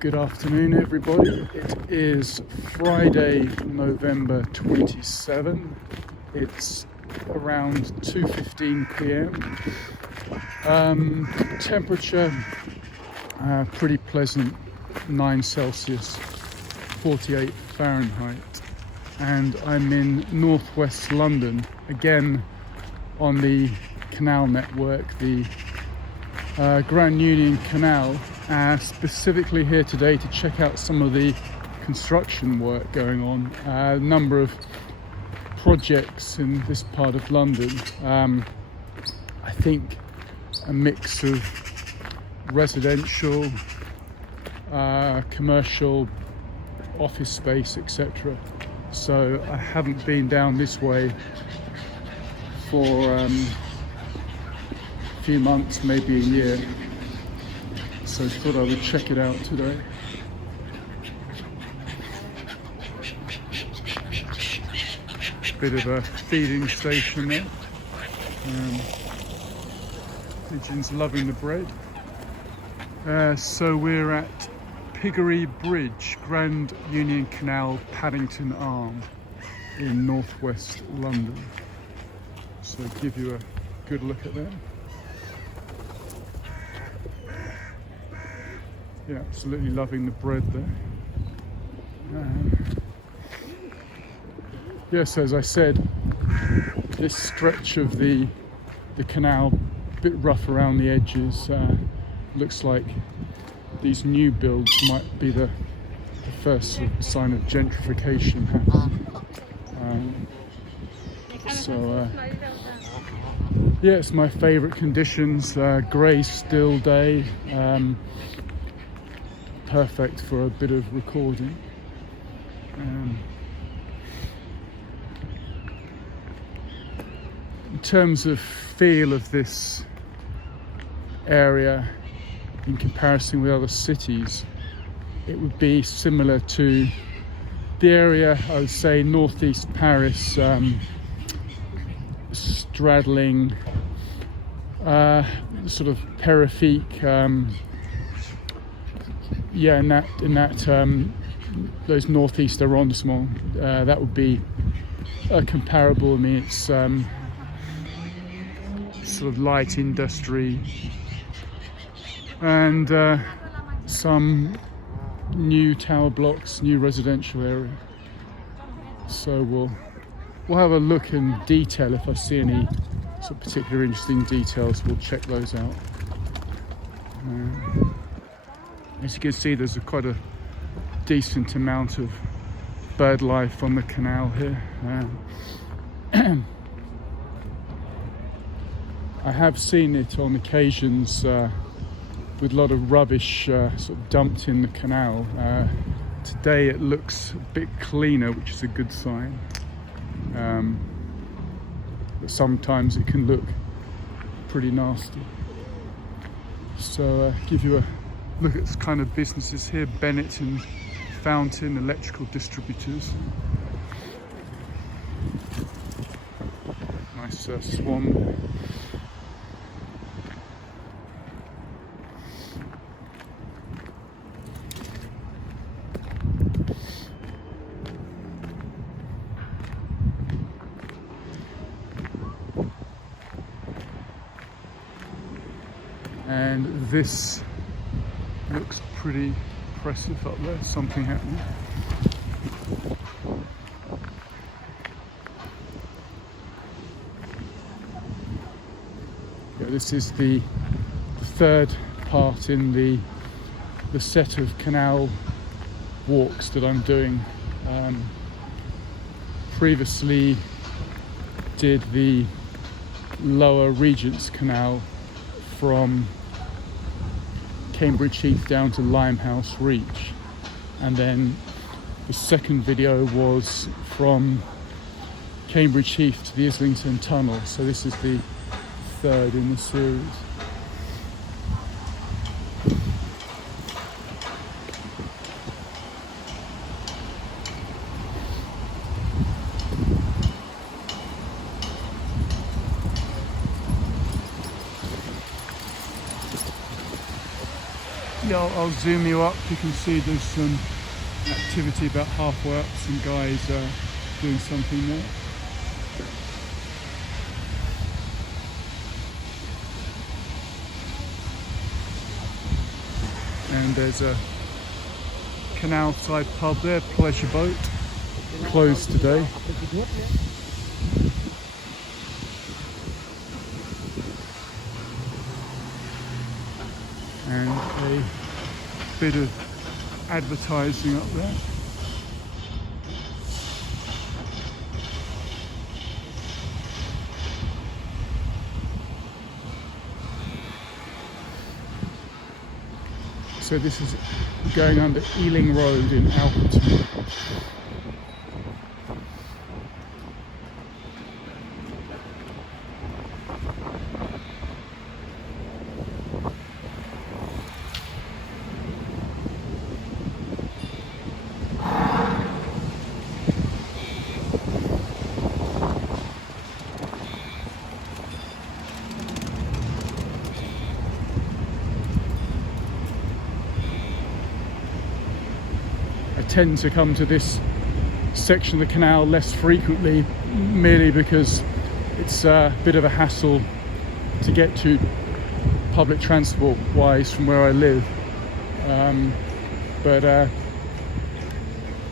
Good afternoon, everybody. It is Friday, November 27. It's around 2:15 p.m. Temperature pretty pleasant, 9 Celsius, 48 Fahrenheit. And I'm in northwest London, again on the canal network, the Grand Union Canal. Specifically here today to check out some of the construction work going on. A number of projects in this part of London. I think a mix of residential, commercial, office space, etc. So I haven't been down this way for a few months, maybe a year. So I thought I would check it out today. Bit of a feeding station there. Pigeons loving the bread. So we're at Piggery Bridge, Grand Union Canal, Paddington Arm in northwest London. So I'll give you a good look at that. Yeah, absolutely loving the bread there. Yes, as I said, this stretch of the canal, a bit rough around the edges, looks like these new builds might be the first sort of sign of gentrification happening. Yeah, it's my favourite conditions, grey still day. Perfect for a bit of recording. In terms of feel of this area in comparison with other cities, it would be similar to the area, I would say, northeast Paris, straddling sort of Périphérique, in that those northeast arrondissements, that would be comparable. I mean, it's sort of light industry and some new tower blocks, new residential area. So we'll have a look in detail. If I see any sort of particular interesting details, we'll check those out. As you can see, there's quite a decent amount of bird life on the canal here. I have seen it on occasions with a lot of rubbish sort of dumped in the canal. Today it looks a bit cleaner, which is a good sign. But sometimes it can look pretty nasty. So give you a look at this kind of businesses here. Bennett and Fountain electrical distributors. Nice swan. And this looks pretty impressive up there, something happening. Yeah, this is the third part in the set of canal walks that I'm doing. Previously did the Lower Regent's Canal from Cambridge Heath down to Limehouse Reach, and then the second video was from Cambridge Heath to the Islington Tunnel. So this is the third in the series. Yeah, I'll zoom you up. You can see there's some activity about halfway up, some guys doing something there. And there's a canal side pub there, pleasure boat, closed today. And a bit of advertising up there. So this is going under Ealing Road in Alperton. I tend to come to this section of the canal less frequently, merely because it's a bit of a hassle to get to public transport wise from where I live.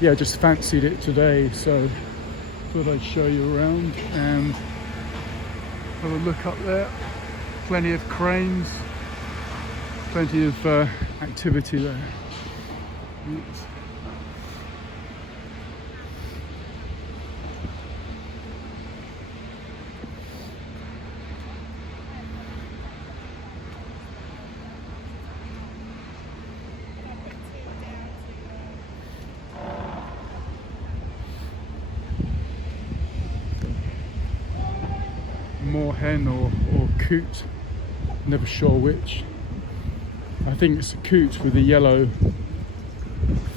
Yeah, just fancied it today, so thought I'd show you around and have a look up there. Plenty of cranes, plenty of activity there. Oops. Moorhen or coot, never sure which. I think it's a coot with the yellow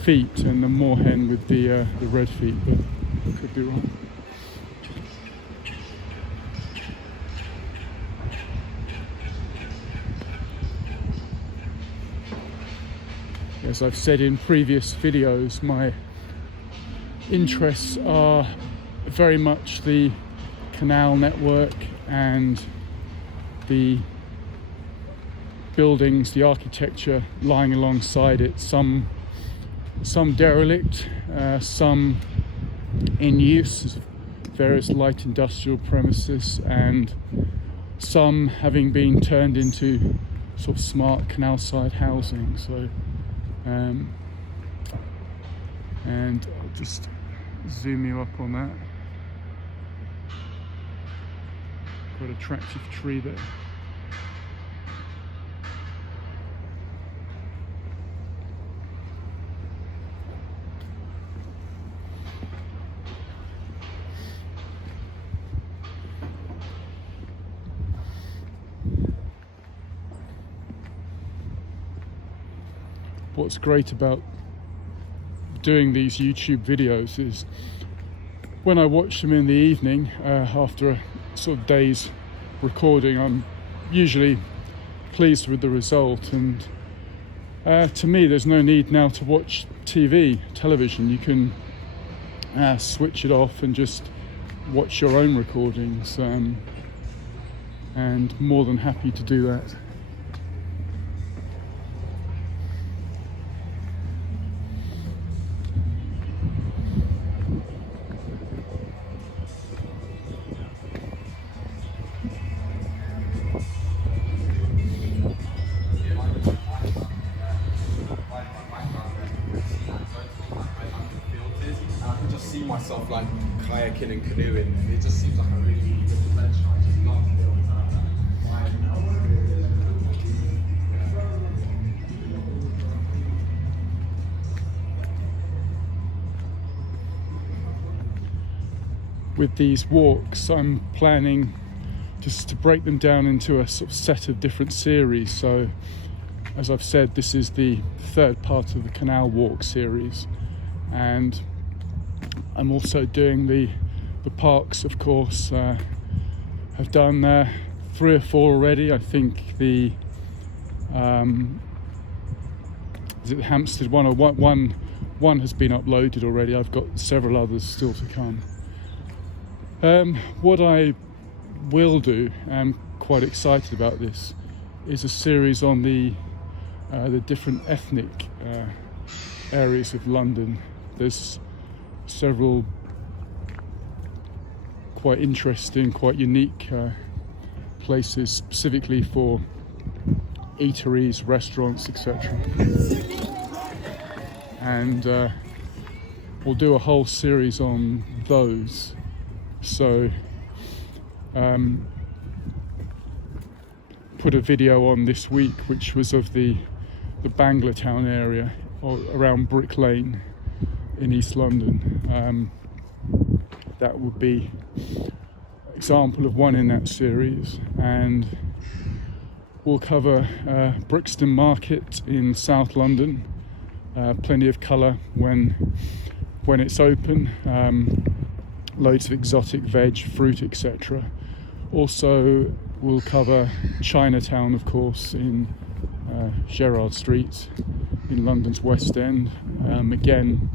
feet and the moorhen with the red feet, but I could be wrong. As I've said in previous videos, my interests are very much the canal network and the buildings, the architecture lying alongside it, some derelict, some in use, various light industrial premises, and some having been turned into sort of smart canal side housing. So and I'll just zoom you up on that. Quite attractive tree there. What's great about doing these YouTube videos is when I watch them in the evening after a sort of day's recording, I'm usually pleased with the result, and to me there's no need now to watch television. You can switch it off and just watch your own recordings, and more than happy to do that. See myself like kayaking and canoeing, and it just seems like a really good adventure. I just love to be able to have that. With these walks, I'm planning just to break them down into a sort of set of different series. So, as I've said, this is the third part of the canal walk series, and I'm also doing the parks, of course. I've done 3 or 4 already. I think the is it the Hampstead one, or one has been uploaded already. I've got several others still to come. What I will do, I'm quite excited about this, is a series on the different ethnic areas of London. There's several quite interesting, quite unique places specifically for eateries, restaurants, etc. And we'll do a whole series on those. So put a video on this week which was of the Banglatown area, or around Brick Lane in East London. That would be an example of one in that series. And we'll cover Brixton Market in South London, plenty of colour when it's open, loads of exotic veg, fruit, etc. Also we'll cover Chinatown, of course, in Gerrard Street in London's West End. Again,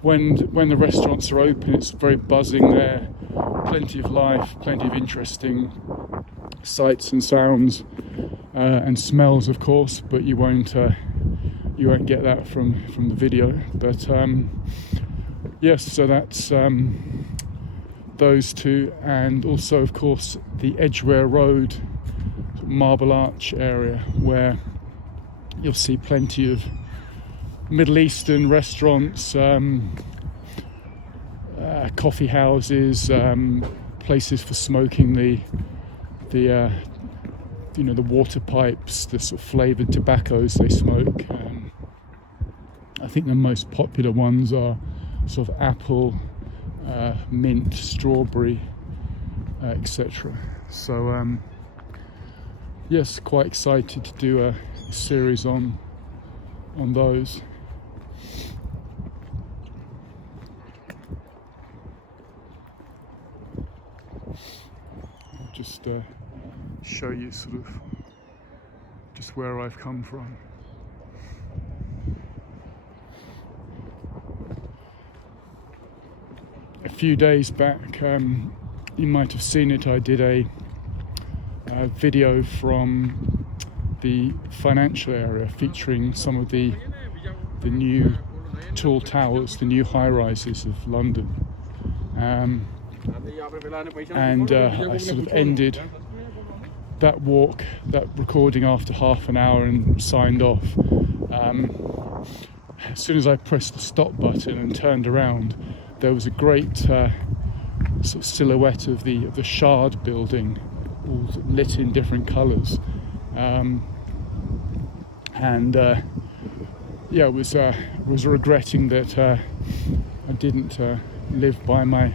when the restaurants are open, it's very buzzing there, plenty of life, plenty of interesting sights and sounds and smells, of course, but you won't get that from the video. But yes, so that's those two, and also of course the Edgware Road, Marble Arch area, where you'll see plenty of Middle Eastern restaurants, coffee houses, places for smoking the water pipes, the sort of flavoured tobaccos they smoke. I think the most popular ones are sort of apple, mint, strawberry, etc. So yes, quite excited to do a series on those. I'll just show you sort of just where I've come from. A few days back, you might have seen it, I did a video from the financial area featuring some of the new tall towers, the new high-rises of London. And I sort of ended that walk, that recording, after half an hour and signed off. As soon as I pressed the stop button and turned around, there was a great sort of silhouette of the Shard building, all lit in different colours. Yeah, was regretting that I didn't live by my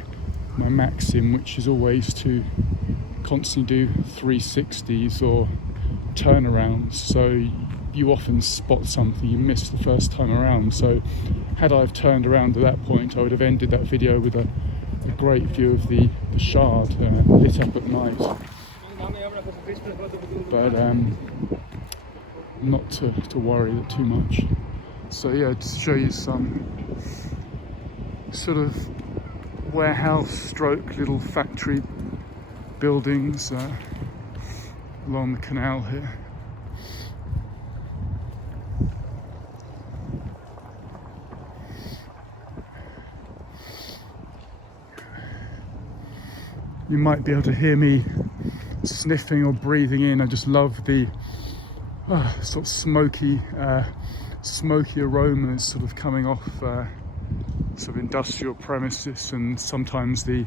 maxim, which is always to constantly do 360s or turnarounds. So you often spot something you missed the first time around. So had I have turned around at that point, I would have ended that video with a great view of the Shard lit up at night. But not to worry too much. So yeah, to show you some sort of warehouse stroke little factory buildings along the canal here. You might be able to hear me sniffing or breathing in. I just love the sort of smoky aromas sort of coming off sort of industrial premises, and sometimes the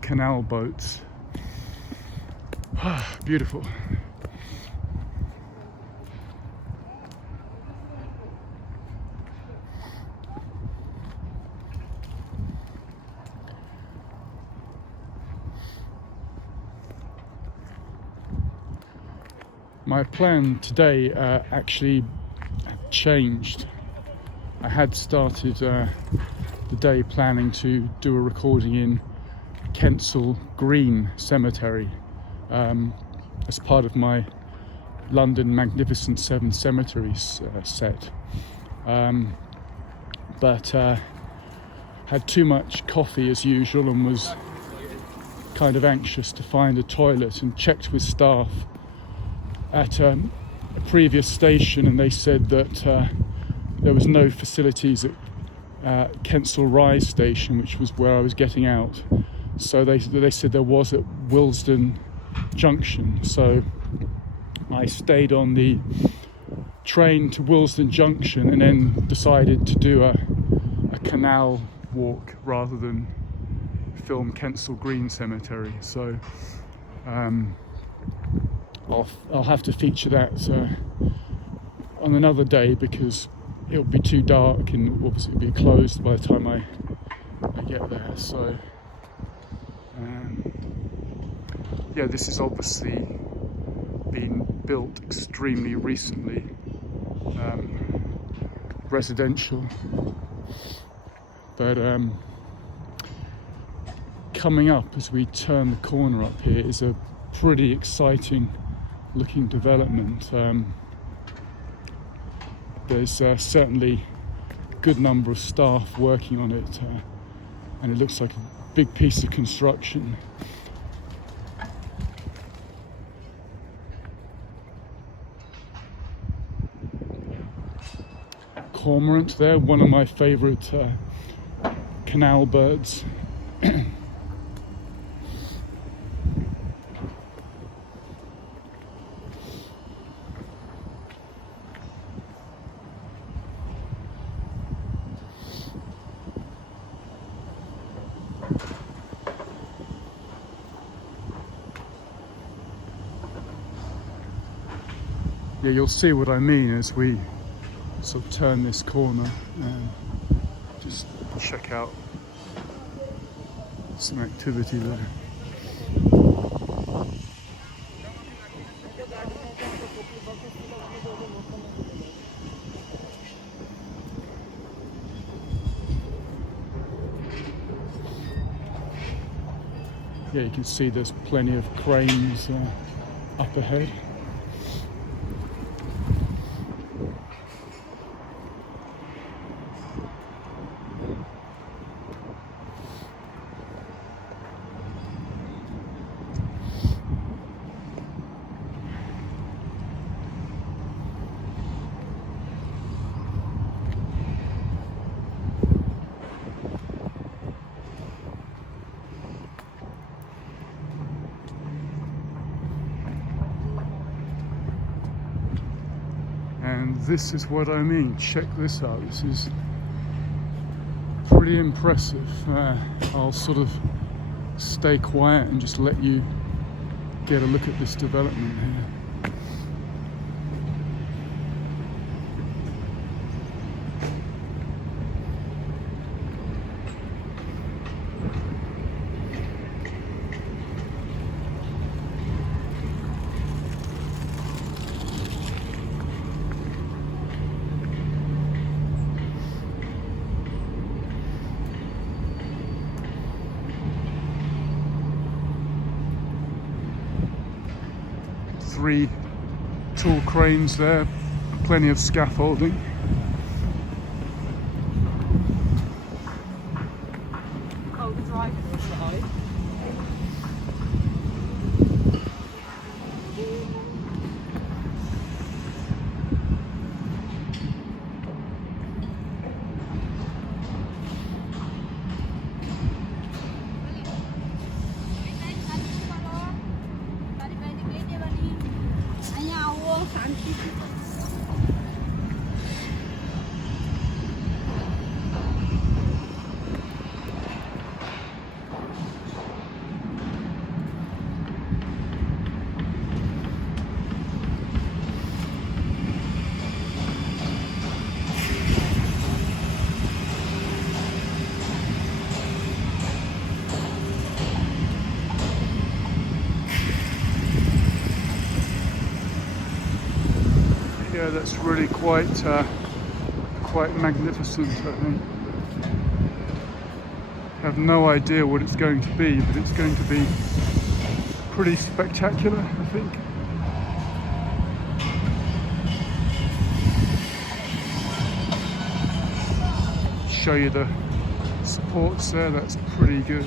canal boats. Beautiful. My plan today actually changed. I had started the day planning to do a recording in Kensal Green Cemetery as part of my London Magnificent Seven Cemeteries set, but had too much coffee as usual and was kind of anxious to find a toilet, and checked with staff at a previous station, and they said that there was no facilities at Kensal Rise station, which was where I was getting out. So they said there was at Willesden Junction. So I stayed on the train to Willesden Junction and then decided to do a canal walk rather than film Kensal Green Cemetery. So I'll have to feature that on another day, because it'll be too dark and obviously it'll be closed by the time I get there. So yeah, this is obviously been built extremely recently, residential, but coming up as we turn the corner up here is a pretty exciting looking development. There's certainly a good number of staff working on it, and it looks like a big piece of construction. Cormorant there, one of my favourite canal birds. Yeah, you'll see what I mean as we sort of turn this corner and just check out some activity there. Yeah, you can see there's plenty of cranes up ahead. And this is what I mean. Check this out. This is pretty impressive. I'll sort of stay quiet and just let you get a look at this development here. Three tall cranes there, plenty of scaffolding. Oh, the driver's side. Yeah, that's really quite magnificent, I think. I have no idea what it's going to be, but it's going to be pretty spectacular, I think. show you the supports there. That's pretty good.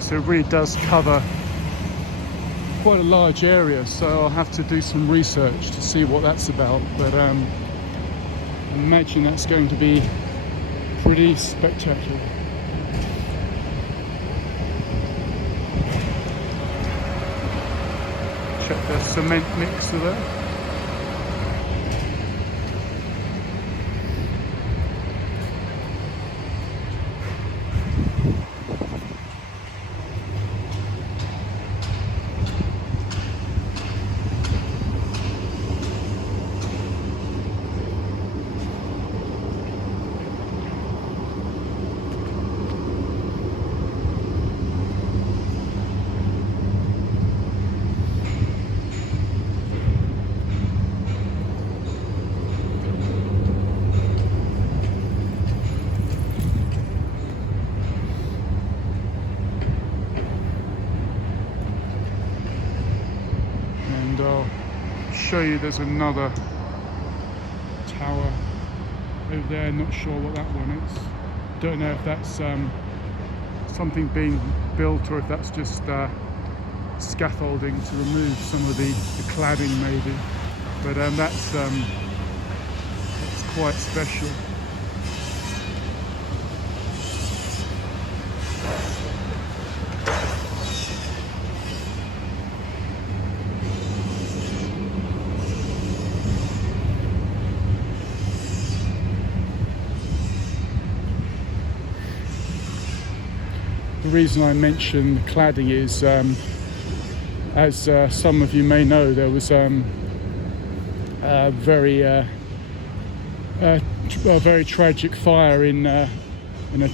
So it really does cover quite a large area, so I'll have to do some research to see what that's about, but I imagine that's going to be pretty spectacular. Check the cement mixer there. Show you there's another tower over there, not sure what that one is. Don't know if that's something being built or if that's just scaffolding to remove some of the cladding maybe, but that's quite special. The reason I mention cladding is, as some of you may know, there was a very tragic fire in a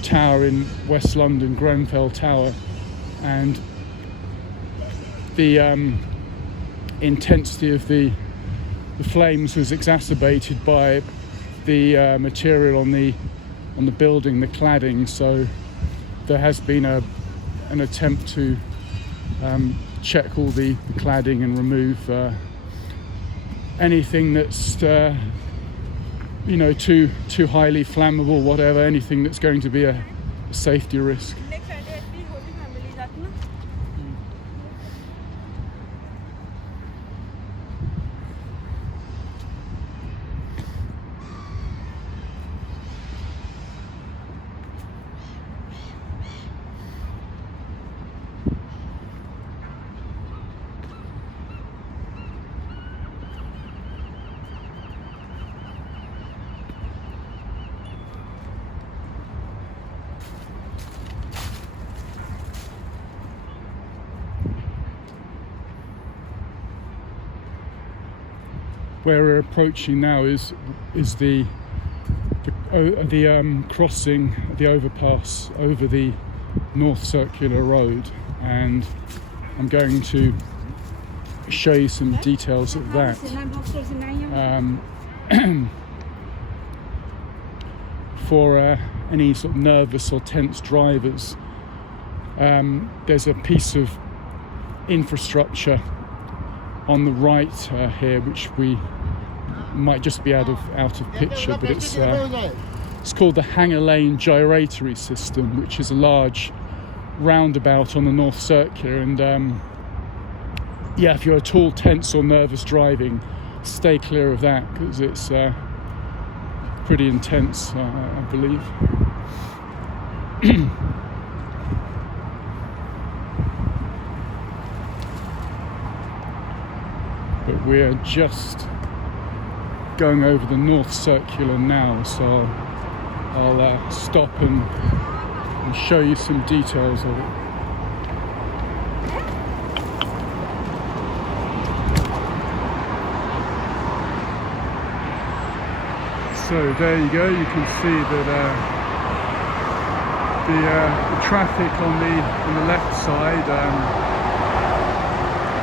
tower in West London, Grenfell Tower, and the intensity of the flames was exacerbated by the material on the building, the cladding. So there has been an attempt to check all the cladding and remove anything that's too highly flammable, whatever, anything that's going to be a safety risk. Where we're approaching now is the crossing, the overpass over the North Circular Road, and I'm going to show you some details of that. For any sort of nervous or tense drivers, there's a piece of infrastructure on the right here, which we might just be out of picture, but it's called the Hanger Lane Gyratory System, which is a large roundabout on the North Circular. And if you're at all tense or nervous driving, stay clear of that, because it's pretty intense, I believe. But we're just going over the North Circular now, so I'll stop and show you some details of it. So there you go, you can see that the traffic on the left side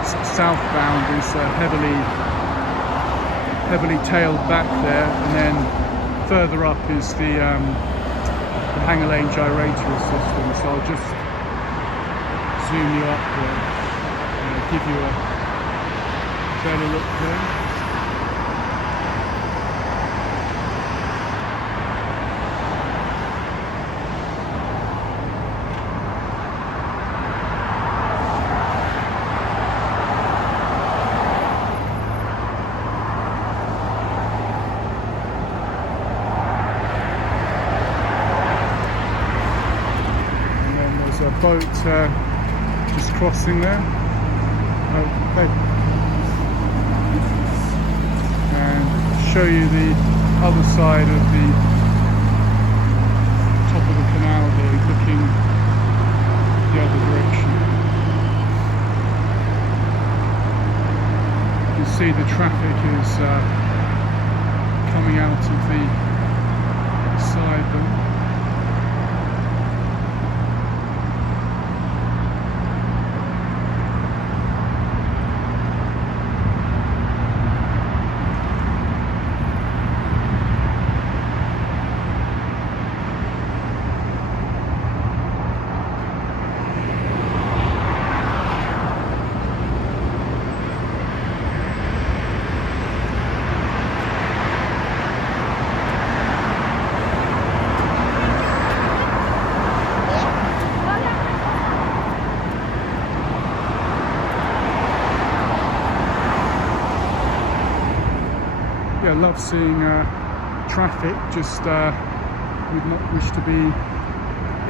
southbound is heavily tailed back there, and then further up is the hanger lane gyratory system. So I'll just zoom you up there, give you a better look there. A boat just crossing there, and show you the other side of the top of the canal here, looking the other direction. You can see the traffic is coming out of the side there. Yeah, I love seeing traffic, just would not wish to be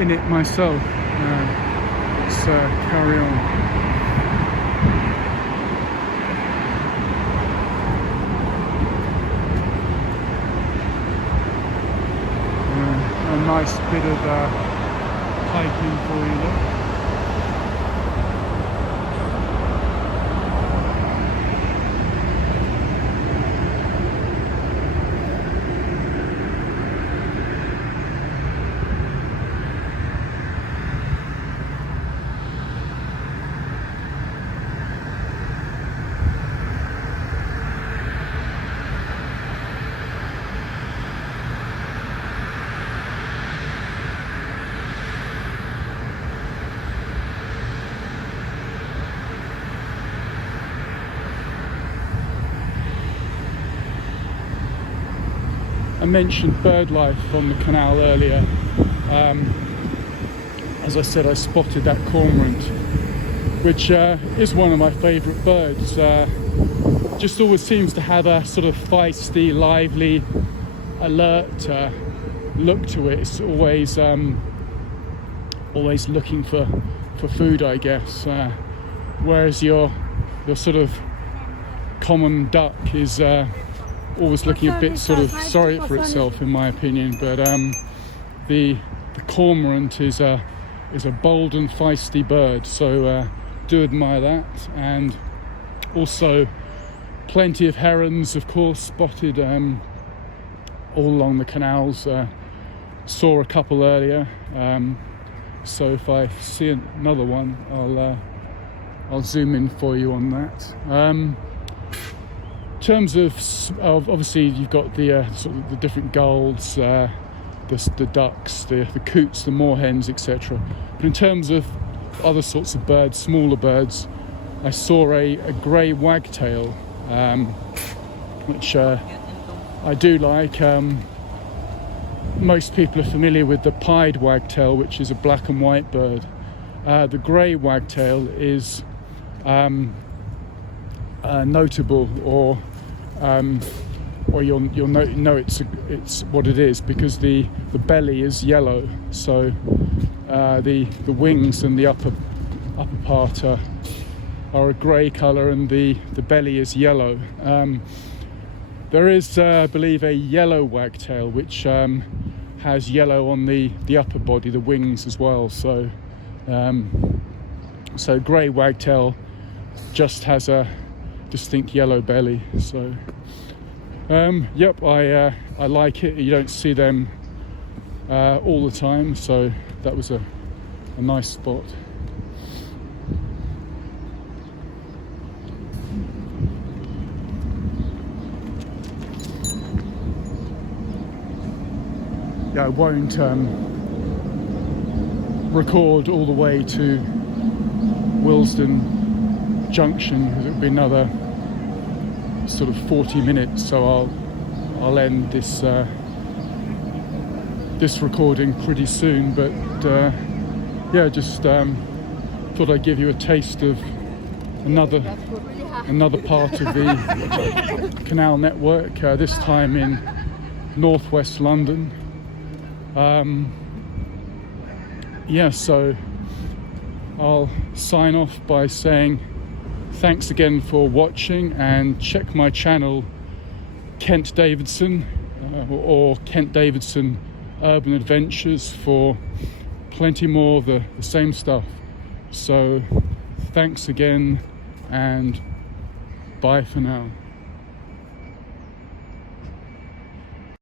in it myself. Let's carry on. A nice bit of hiking for you there. I mentioned bird life on the canal earlier. As I said, I spotted that cormorant, which is one of my favourite birds. Just always seems to have a sort of feisty, lively, alert look to it. It's always looking for food, I guess. Whereas your sort of common duck is always looking a bit sort of sorry for itself, in my opinion. But the cormorant is a bold and feisty bird, so do admire that. And also plenty of herons, of course, spotted all along the canals. Saw a couple earlier, so if I see another one, I'll zoom in for you on that. In terms of obviously, you've got the sort of the different gulls, the ducks, the coots, the moorhens, etc. But in terms of other sorts of birds, smaller birds, I saw a grey wagtail, which I do like. Most people are familiar with the pied wagtail, which is a black and white bird. The grey wagtail is notable, or you'll know it's what it is, because the belly is yellow, so the wings and the upper part are a grey colour, and the belly is yellow. There is, I believe, a yellow wagtail which has yellow on the upper body, the wings as well. So grey wagtail just has a distinct yellow belly. So yep, I like it. You don't see them all the time, so that was a nice spot. yeah, I won't record all the way to Willesden Junction because it would be another sort of 40 minutes. So I'll end this this recording pretty soon. But yeah, just thought I'd give you a taste of another part of the canal network. This time in northwest London. Yeah, so I'll sign off by saying thanks again for watching, and check my channel Kent Davidson or Kent Davidson Urban Adventures for plenty more of the same stuff. So thanks again, and bye for now.